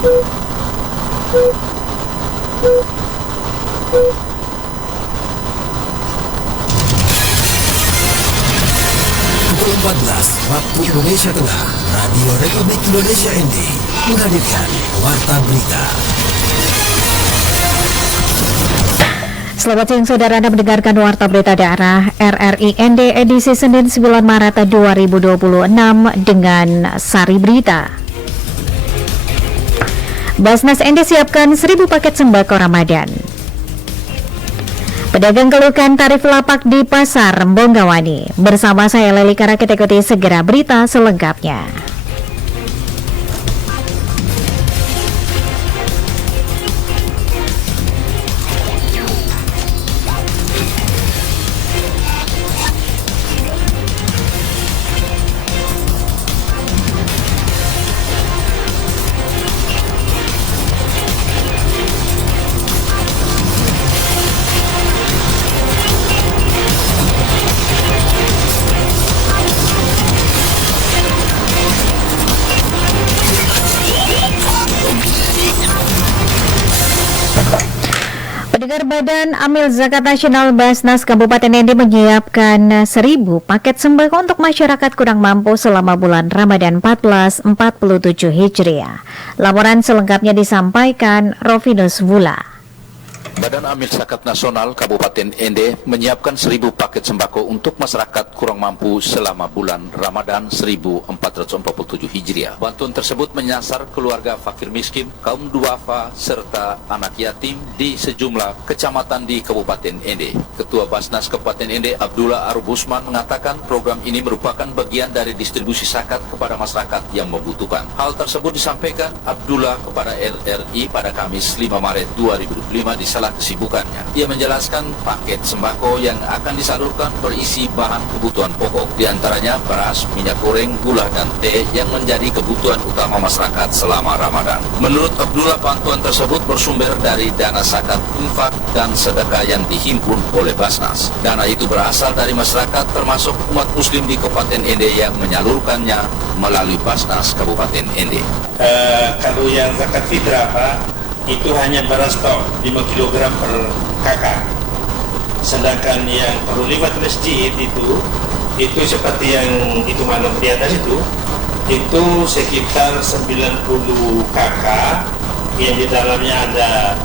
Pukul 14 waktu Indonesia Tengah, Radio Republik Indonesia ND menghadirkan Warta Berita. Selamat siang saudara, Anda mendengarkan Warta Berita Daerah RRI ND edisi Senin 9 Maret 2026 dengan Sari Berita. Basnas ND siapkan 1.000 paket sembako Ramadan. Pedagang keluhkan tarif lapak di Pasar Bonggawani. Bersama saya Leli Kara, kita ikuti segera berita selengkapnya. Pendengar Badan Amil Zakat Nasional Basnas Kabupaten ND menyiapkan 1.000 paket sembako untuk masyarakat kurang mampu selama bulan Ramadan 1447 Hijriah. Laporan selengkapnya disampaikan Rovinus Vula. Badan Amil Zakat Nasional Kabupaten ND menyiapkan 1.000 paket sembako untuk masyarakat kurang mampu selama bulan Ramadan 1447 Hijriah. Bantuan tersebut menyasar keluarga fakir miskin, kaum duafa, serta anak yatim di sejumlah kecamatan di Kabupaten ND. Ketua Basnas Kabupaten ND Abdullah Arbusman mengatakan program ini merupakan bagian dari distribusi zakat kepada masyarakat yang membutuhkan. Hal tersebut disampaikan Abdullah kepada RRI pada Kamis 5 Maret 2025 di salah kesibukannya. Ia menjelaskan paket sembako yang akan disalurkan berisi bahan kebutuhan pokok, diantaranya beras, minyak goreng, gula, dan teh yang menjadi kebutuhan utama masyarakat selama Ramadan. Menurut Abdullah, bantuan tersebut bersumber dari dana zakat, infak, dan sedekah yang dihimpun oleh Basnas. Dana itu berasal dari masyarakat termasuk umat muslim di Kabupaten ND yang menyalurkannya melalui Basnas Kabupaten ND. Kalau yang zakat fitrah Pak, itu hanya beras stok 5 kg per kakak. Sedangkan yang perlu lewat masjid itu seperti yang itu malam di atas itu sekitar 90 kakak yang di dalamnya ada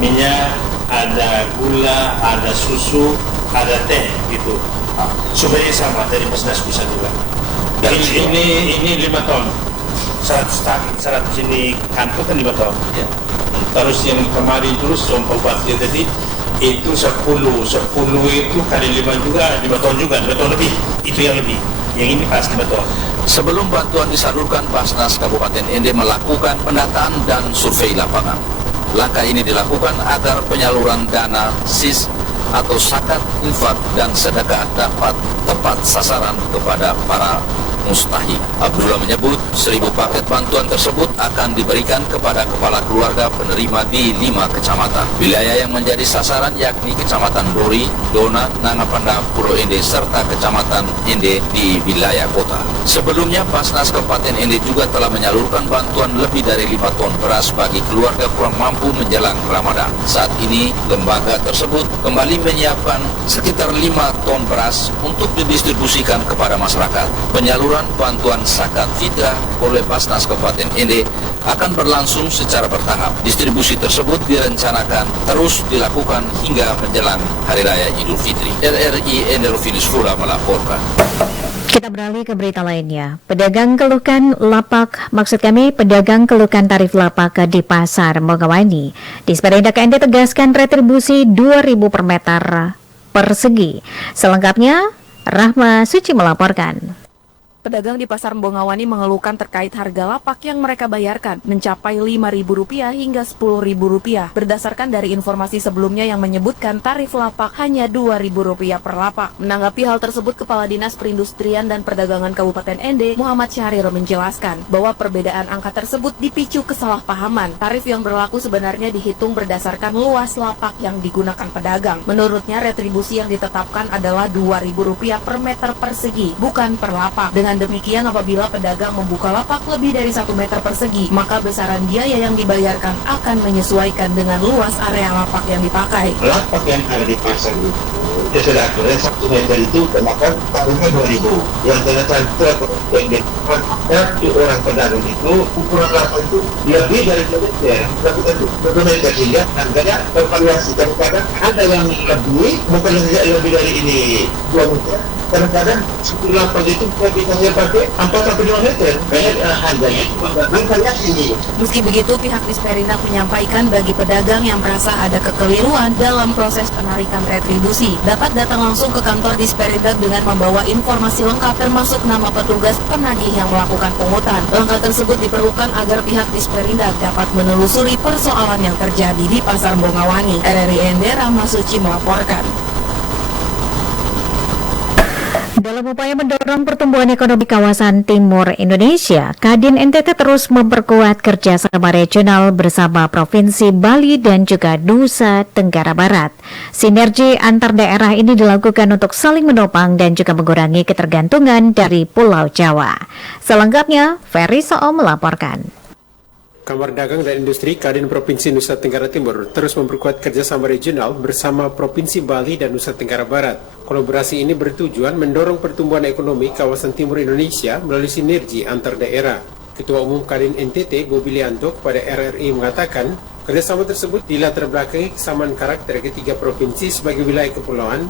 minyak, ada gula, ada susu, ada teh gitu. Sumbernya sama dari Basnas Pusat juga. Ini 5 ton. 100 ini kantor kan 5 ton. Ya. Terus yang kemarin terus contoh buatnya tadi itu 10 itu kali 5 juga 5 ton juga, 5 ton lebih. Itu yang lebih. Yang ini pas 5 ton. Sebelum bantuan disalurkan, Basnas Kabupaten ND melakukan pendataan dan survei lapangan. Langkah ini dilakukan agar penyaluran dana SIS atau zakat, infak, dan sedekah dapat tepat sasaran kepada para mustahik. Abdullah menyebut 1.000 paket bantuan tersebut akan diberikan kepada kepala keluarga penerima di 5 kecamatan. Wilayah yang menjadi sasaran yakni Kecamatan Dori, Dona, Nangapanda, Pulau ND, serta Kecamatan ND di wilayah kota. Sebelumnya, Basnas Kabupaten ND juga telah menyalurkan bantuan lebih dari 5 ton beras bagi keluarga kurang mampu menjelang Ramadan. Saat ini, lembaga tersebut kembali menyiapkan sekitar 5 ton beras untuk didistribusikan kepada masyarakat. Penyaluran bantuan zakat fitrah oleh Basnas Kabupaten ND akan berlangsung secara bertahap. Distribusi tersebut direncanakan terus dilakukan hingga menjelang Hari Raya Idul Fitri. RRI ND Rovinus Vula melaporkan. Kita beralih ke berita lainnya. Pedagang keluhkan tarif lapak di Pasar Bonggawani. Disperindak ND tegaskan retribusi 2.000 per meter persegi. Selengkapnya, Rahma Suci melaporkan. Pedagang di Pasar Bonggawani mengeluhkan terkait harga lapak yang mereka bayarkan mencapai Rp5.000 hingga Rp10.000 berdasarkan dari informasi sebelumnya yang menyebutkan tarif lapak hanya Rp2.000 per lapak. Menanggapi hal tersebut, Kepala Dinas Perindustrian dan Perdagangan Kabupaten ND, Muhammad Syahrir menjelaskan bahwa perbedaan angka tersebut dipicu kesalahpahaman. Tarif yang berlaku sebenarnya dihitung berdasarkan luas lapak yang digunakan pedagang. Menurutnya, retribusi yang ditetapkan adalah Rp2.000 per meter persegi, bukan per lapak. Dengan Dengan demikian, apabila pedagang membuka lapak lebih dari 1 meter persegi, maka besaran biaya yang dibayarkan akan menyesuaikan dengan luas area lapak yang dipakai. Lapak yang ada di pasar itu, ya sudah aturan 1 meter itu kenakan tarifnya 2.000. Yang ternyata yang di orang pedagang itu ukuran lapak itu lebih dari 2 meter. Tapi meter sehingga harganya bervariasi. Kadang-kadang ada yang lebih, bukan lebih dari ini 2 meter. Kadang-kadang sepuluh lapak itu bisa saya pakai 4-5 meter. Harganya bervariasi. Meski begitu, pihak Disperindak menyampaikan bagi pedagang yang merasa ada kekeliruan dalam proses penarikan retribusi, dapat datang langsung ke kantor Disperindak dengan membawa informasi lengkap termasuk nama petugas penagih yang melakukan pungutan. Langkah tersebut diperlukan agar pihak Disperindak dapat menelusuri persoalan yang terjadi di Pasar Bongawani. RRI ND Rahma Suci melaporkan. Dalam upaya mendorong pertumbuhan ekonomi kawasan timur Indonesia, Kadin NTT terus memperkuat kerjasama regional bersama Provinsi Bali dan juga Nusa Tenggara Barat. Sinergi antar daerah ini dilakukan untuk saling menopang dan juga mengurangi ketergantungan dari Pulau Jawa. Selengkapnya, Ferry Soom melaporkan. Kamar Dagang dan Industri Kadin Provinsi Nusa Tenggara Timur terus memperkuat kerjasama regional bersama Provinsi Bali dan Nusa Tenggara Barat. Kolaborasi ini bertujuan mendorong pertumbuhan ekonomi kawasan timur Indonesia melalui sinergi antar daerah. Ketua Umum Kadin NTT, Bobi Lianto, kepada RRI mengatakan, kerjasama tersebut dilatar belakangi kesamaan karakter ketiga provinsi sebagai wilayah kepulauan,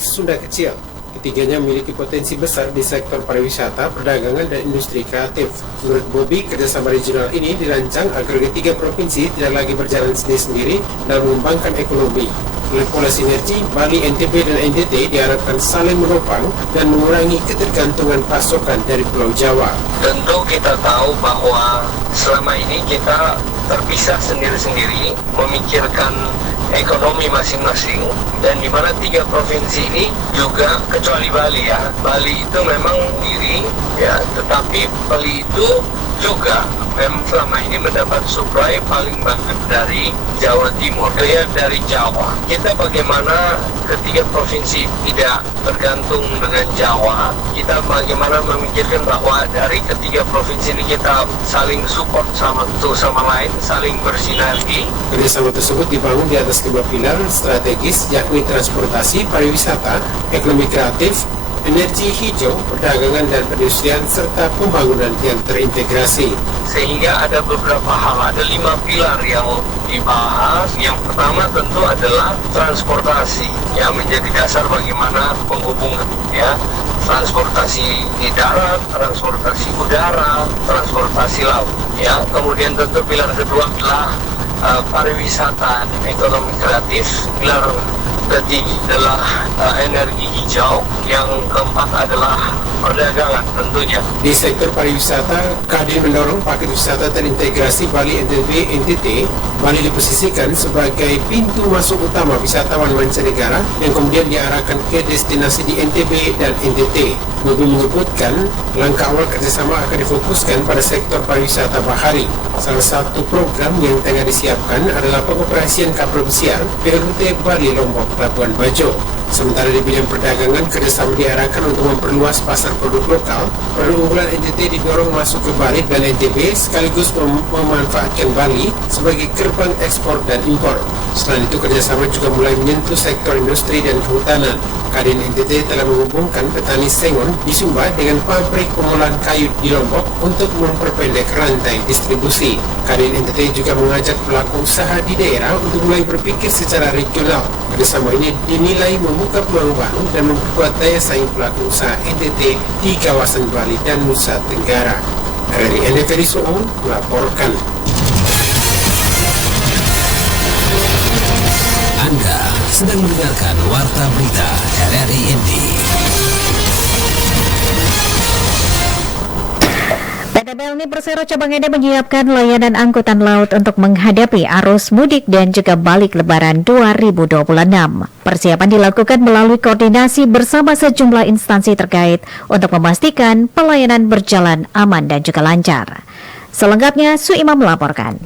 Sunda kecil. Ketiganya memiliki potensi besar di sektor pariwisata, perdagangan, dan industri kreatif. Menurut Bobi, kerjasama regional ini dirancang agar ketiga provinsi tidak lagi berjalan sendiri-sendiri dalam mengembangkan ekonomi. Oleh pola sinergi, Bali, NTB, dan NTT diharapkan saling menopang dan mengurangi ketergantungan pasokan dari Pulau Jawa. Tentu kita tahu bahwa selama ini kita terpisah sendiri-sendiri, memikirkan ekonomi masing-masing, dan di mana 3 provinsi ini juga, kecuali Bali ya, Bali itu memang sendiri ya, tetapi Bali itu juga memang selama ini mendapat supply paling banyak dari Jawa Timur, ya, dari Jawa. Kita bagaimana ketiga provinsi tidak tergantung dengan Jawa, kita bagaimana memikirkan bahwa dari ketiga provinsi ini kita saling support satu sama lain, saling bersinergi. Kerjasama tersebut dibangun di atas 2 pilar strategis, yakni transportasi, pariwisata, ekonomi kreatif, energi hijau, perdagangan dan perindustrian, serta pembangunan yang terintegrasi. Sehingga ada beberapa hal, ada 5 pilar yang dibahas. Yang pertama tentu adalah transportasi, yang menjadi dasar bagaimana penghubungan, ya, transportasi di darat, transportasi udara, transportasi laut, ya. Kemudian tentu pilar kedua adalah pariwisata dan ekonomi kreatif. Pilar ketiga adalah energi hijau, yang keempat adalah perdagangan tentunya. Di sektor pariwisata, Kadin mendorong paket wisata terintegrasi Bali NTB NTT. Bali diposisikan sebagai pintu masuk utama wisatawan mancanegara yang kemudian diarahkan ke destinasi di NTB dan NTT. Bobi menyebutkan langkah awal kerjasama akan difokuskan pada sektor pariwisata bahari. Salah satu program yang tengah disiapkan adalah pengoperasian kapal pesiar PLT Bali Lombok Labuan Bajo. Sementara di bidang perdagangan, kerjasama diarahkan untuk memperluas pasar produk lokal. Produk unggulan NTT didorong masuk ke Bali dan NTB sekaligus memanfaatkan Bali sebagai gerbang ekspor dan impor. Selain itu, kerjasama juga mulai menyentuh sektor industri dan kehutanan. Kadin NTT telah menghubungkan petani sengon di Sumba dengan pabrik pengolahan kayu di Lombok untuk memperpendek rantai distribusi. Kadin NTT juga mengajak pelaku usaha di daerah untuk mulai berpikir secara regional. Kerjasama ini dinilai membuka peluang baru dan memperkuat daya saing pelaku usaha NTT di kawasan Bali dan Nusa Tenggara. RRI ND Ferry Soom melaporkan. Anda sedang mendengarkan Warta Berita RRI ND. PT Pelni Persero Cabang ND menyiapkan layanan angkutan laut untuk menghadapi arus mudik dan juga balik lebaran 2026. Persiapan dilakukan melalui koordinasi bersama sejumlah instansi terkait untuk memastikan pelayanan berjalan aman dan juga lancar. Selengkapnya, Suimam melaporkan.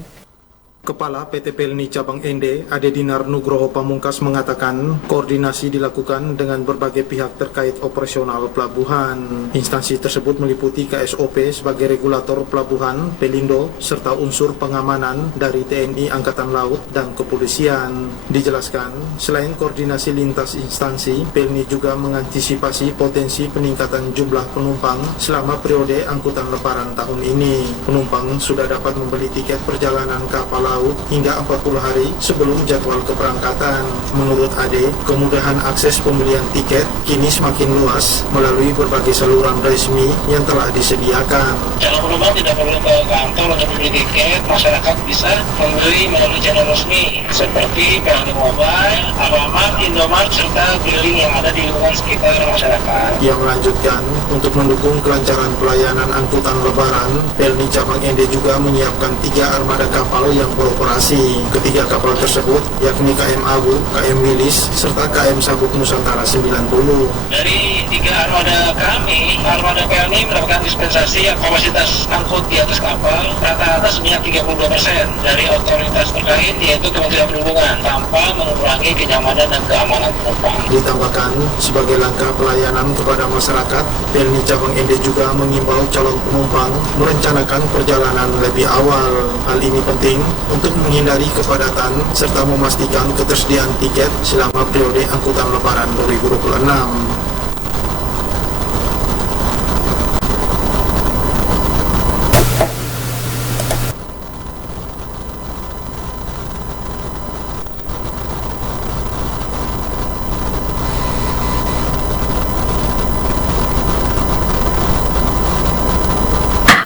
Kepala PT Pelni Cabang Ende, Ade Dinar Nugroho Pamungkas mengatakan koordinasi dilakukan dengan berbagai pihak terkait operasional pelabuhan. Instansi tersebut meliputi KSOP sebagai regulator pelabuhan, Pelindo, serta unsur pengamanan dari TNI Angkatan Laut dan Kepolisian. Dijelaskan, selain koordinasi lintas instansi, Pelni juga mengantisipasi potensi peningkatan jumlah penumpang selama periode angkutan lebaran tahun ini. Penumpang sudah dapat membeli tiket perjalanan kapal laut hingga 40 hari sebelum jadwal keberangkatan. Menurut Ade, kemudahan akses pembelian tiket kini semakin luas melalui berbagai saluran resmi yang telah disediakan. Calon penumpang tidak perlu ke kantor untuk membeli tiket, masyarakat bisa membeli melalui channel resmi seperti PLN Mobile, Alfamart, Indomart, serta keliling yang ada di lingkungan sekitar masyarakat. Ia melanjutkan, untuk mendukung kelancaran pelayanan angkutan lebaran, Pelni Cabang Ende juga menyiapkan 3 armada kapal yang beroperasi. Ketiga kapal tersebut yakni KM Abu, KM Wilis, serta KM Sabuk Nusantara 90. Dari 3 armada kami, armada Pelni mendapatkan dispensasi yang kapasitas angkut di atas kapal rata-rata sebanyak 32% dari otoritas terkait, yaitu Kementerian Perhubungan, tanpa mengurangi kenyamanan dan keamanan penumpang. Ditambahkan, sebagai langkah pelayanan kepada masyarakat, Pelni Cabang Ende juga mengimbau calon penumpang merencanakan perjalanan lebih awal. Hal ini penting untuk menghindari kepadatan serta memastikan ketersediaan tiket selama periode angkutan lebaran 2026.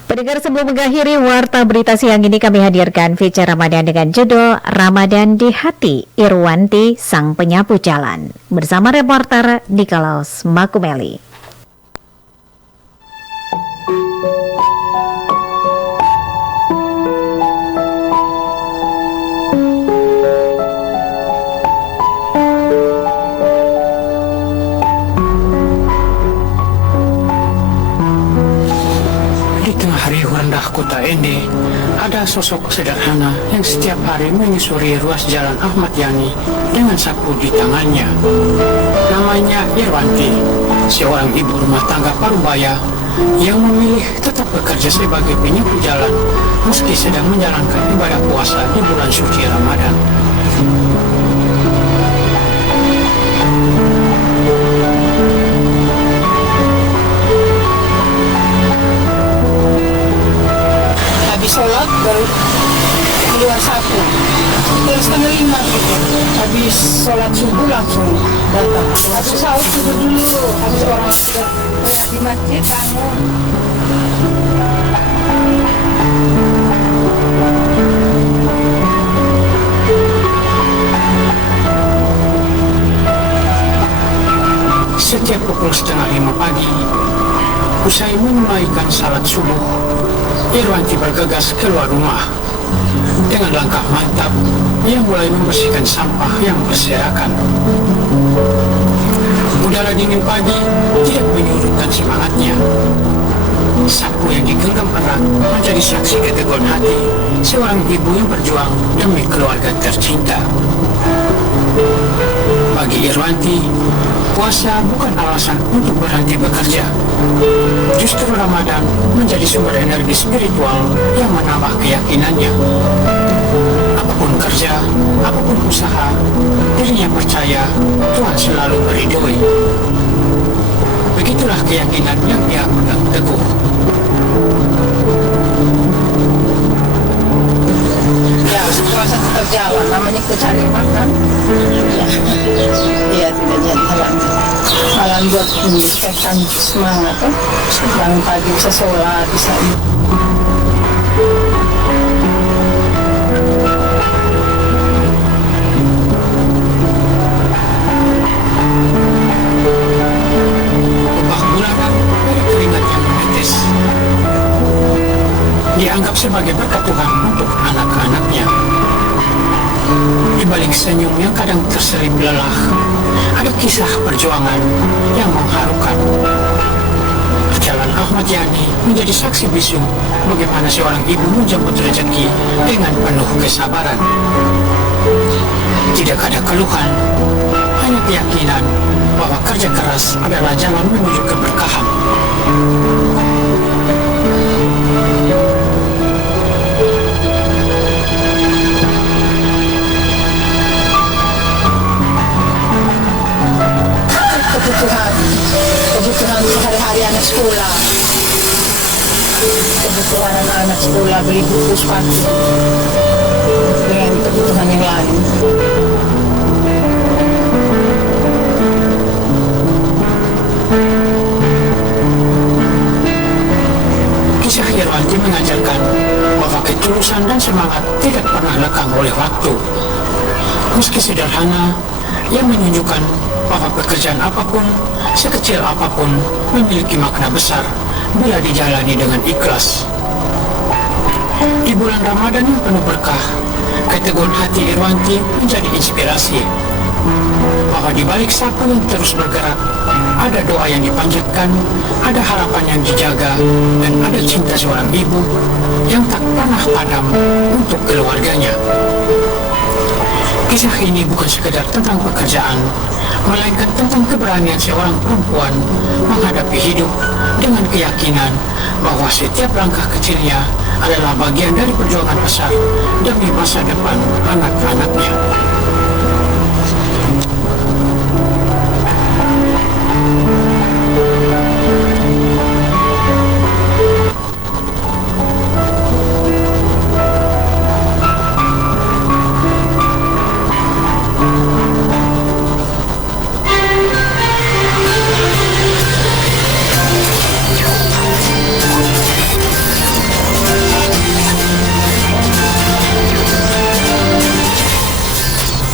Pendengar, sebelum mengakhiri warta berita siang ini, kami hadirkan feature Ramadan dengan judul Ramadan di Hati, Irwanti Sang Penyapu Jalan, bersama reporter Nikolaus Makumeli. Kota Ende, ada sosok sederhana yang setiap hari menyusuri ruas Jalan Ahmad Yani dengan sapu di tangannya. Namanya Irwanti, seorang ibu rumah tangga parubaya yang memilih tetap bekerja sebagai penyapu jalan meski sedang menjalankan ibadah puasa di bulan suci Ramadan. Sholat baru keluar sapu, terus setengah 5 gitu. Habis sholat subuh langsung datang. Habis sahur subuh dulu, habis orang sudah di masjid bangun. Setiap pukul setengah 5 pagi, usai menunaikan salat subuh, Irwanti bergegas keluar rumah. Dengan langkah mantap, ia mulai membersihkan sampah yang berserakan. Udara dingin pagi tidak menyurutkan semangatnya. Sapu yang digenggam erat menjadi saksi keteguhan hati seorang ibu yang berjuang demi keluarga tercinta. Bagi Irwanti, puasa bukan alasan untuk berhenti bekerja. Justru Ramadan menjadi sumber energi spiritual yang menambah keyakinannya. Apapun kerja, apapun usaha, dirinya percaya Tuhan selalu meridhoi. Begitulah keyakinan yang ia pegang teguh. Ya, puasa tetap jalan, namanya kita cari makan. Ya, tidak jalan. Malam buat meningkatkan semangat tuh. Bangun pagi bisa sholat, bisa. Upah bulanan dari keringat yang menetes dianggap sebagai berkat Tuhan untuk anak-anaknya. Di balik senyum yang kadang terselip lelah, ada kisah perjuangan yang mengharukan. Jalan Ahmad Yani menjadi saksi bisu bagaimana seorang ibu menjemput rezeki dengan penuh kesabaran. Tidak ada keluhan, hanya keyakinan bahwa kerja keras adalah jalan menuju keberkahan. Kebutuhan sehari-hari anak sekolah, kebutuhan anak-anak sekolah, beli buku, sepatu, dengan kebutuhan yang lain. Kisah Irwanti mengajarkan bahwa ketulusan dan semangat tidak pernah lekang oleh waktu. Meski sederhana, ia menunjukkan bahwa pekerjaan apapun, sekecil apapun, memiliki makna besar bila dijalani dengan ikhlas. Di bulan Ramadan yang penuh berkah, keteguhan hati Irwanti menjadi inspirasi bahwa di balik sapu yang terus bergerak, ada doa yang dipanjatkan, ada harapan yang dijaga, dan ada cinta seorang ibu yang tak pernah padam untuk keluarganya. Kisah ini bukan sekedar tentang pekerjaan, melainkan tentang keberanian seorang perempuan menghadapi hidup dengan keyakinan bahwa setiap langkah kecilnya adalah bagian dari perjuangan besar demi masa depan anak-anaknya.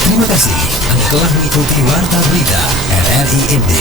Terima kasih Anda telah mengikuti Warta Berita RRI ND.